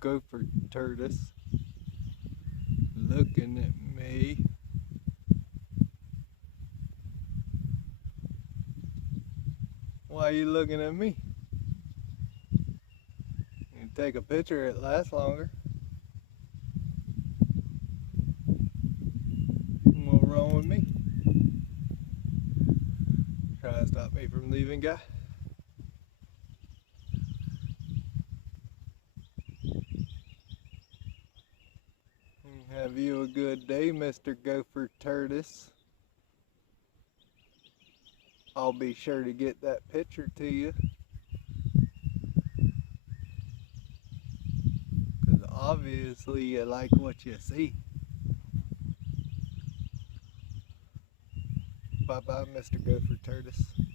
Gopher Turdis looking at me. Why are you looking at me? You take a picture, it lasts longer. What's wrong with me? Trying to stop me from leaving, guy? Have you a good day, Mr. Gopher Turdis? I'll be sure to get that picture to you. Because obviously you like what you see. Bye-bye, Mr. Gopher Turdis.